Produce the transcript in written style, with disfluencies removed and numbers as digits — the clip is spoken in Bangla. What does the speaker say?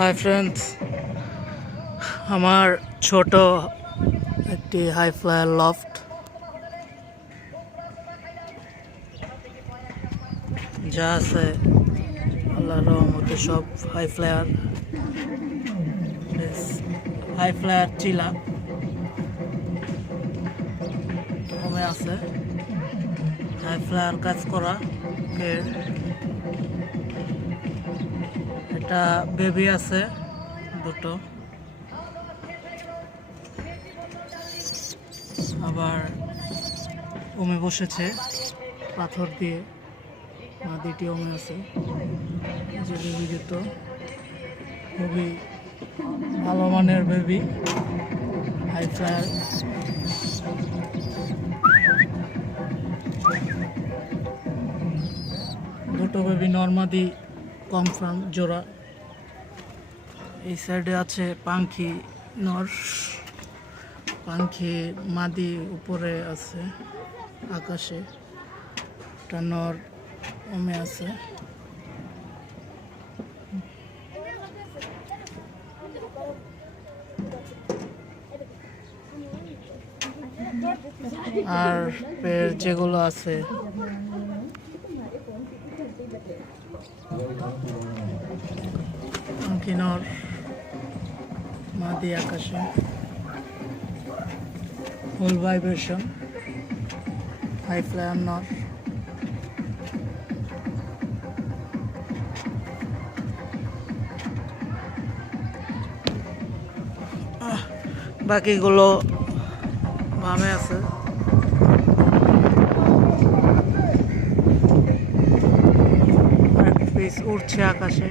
হাই ফ্রেন্ডস, আমার ছোট একটি হাই ফ্লায়ার লফট যা আছে আল্লাহর রহমতে সব হাই ফ্লায়ার চিলা কমে আছে। হাই ফ্লায়ার কাজ করা এটা বেবি আছে দুটো, আবার ওমে বসেছে পাথর দিয়ে, মাদিটি ওমে আছে। যে বেবি দুটো খুবই ভালো মানের বেবি হাই ফ্লায়ার। দুটো বেবি নর্মাদি কনফার্ম জোড়া। এই সাইডে আছে পাখি নর, পাখি মাদি উপরে আছে আকাশে, একটা নর ওমে আছে। আর পের যেগুলো আছে নর মাদি আকাশে, ফুল ভাইব্রেশন হাই ফ্লায়ার নর। বাকিগুলো বামে আছে। পিস উড়ছে আকাশে।